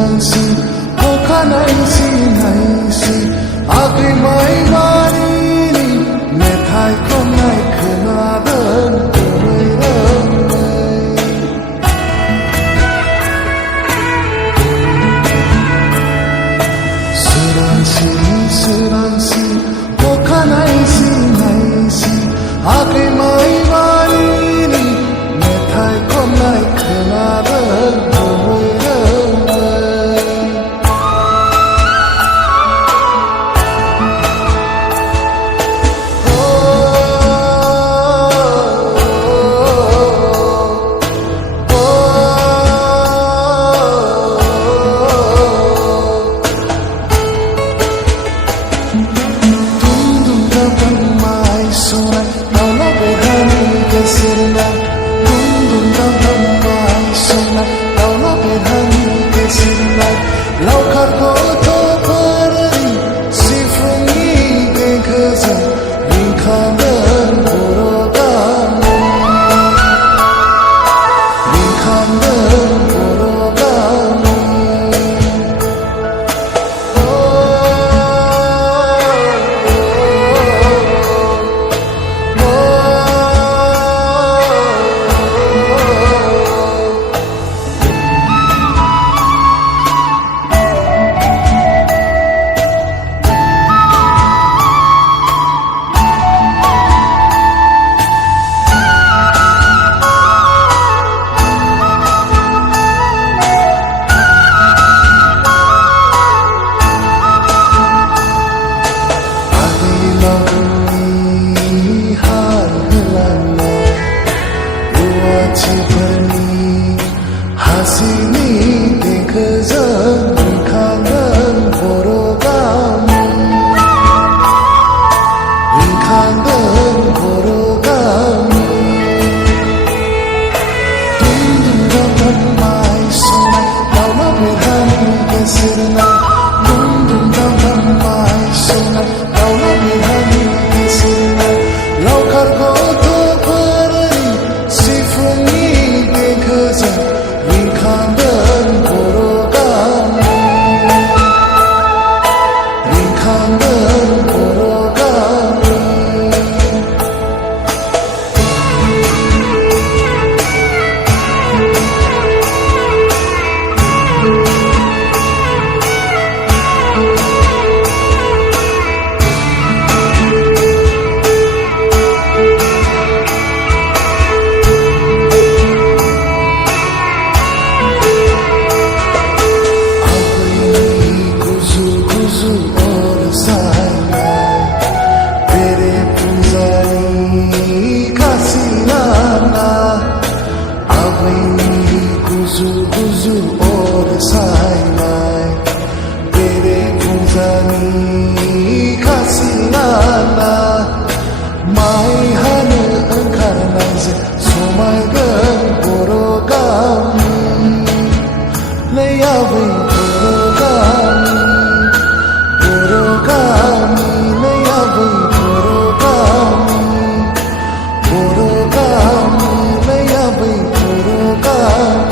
सोरांसि अखानायसि नायसि आगै माइ बारिनि मेथाइ खननाय खोनादों रोमै रोमै सोरांसि सोरांसि अखानायसि नायसि आगै माइ बारिनि मेथाइ खननाय खोनादों रोमै लावखार गथ'फोरनि सिफुंनि देंखोजों रिंखांदों बर' गामि रिंखांदों बर' गामि मानसिफोरनि हासिनि देंखोजों रिंखांदों बर' गामि रिंखांदों बर' गामि दुम दुम दाम दाम माइ सौनाय दावला बेरहानि गेजेरनाय दुम दुम दाम दाम माइ सौनाय दावला बेरहानि गेजेरनाय लावखार गथ'फोरनि सिफुंनि देंखोजों रिंखांदों बर' गामि रिंखांदों बर' गामि गुजु अर सायनाय बेरे फुंजानि खासि लाना माइ हानो ओंखारनायजों समायगोन बर' गामि नै आबै बर' गामि नै आबै बर' गामि नै आबै बर' गामि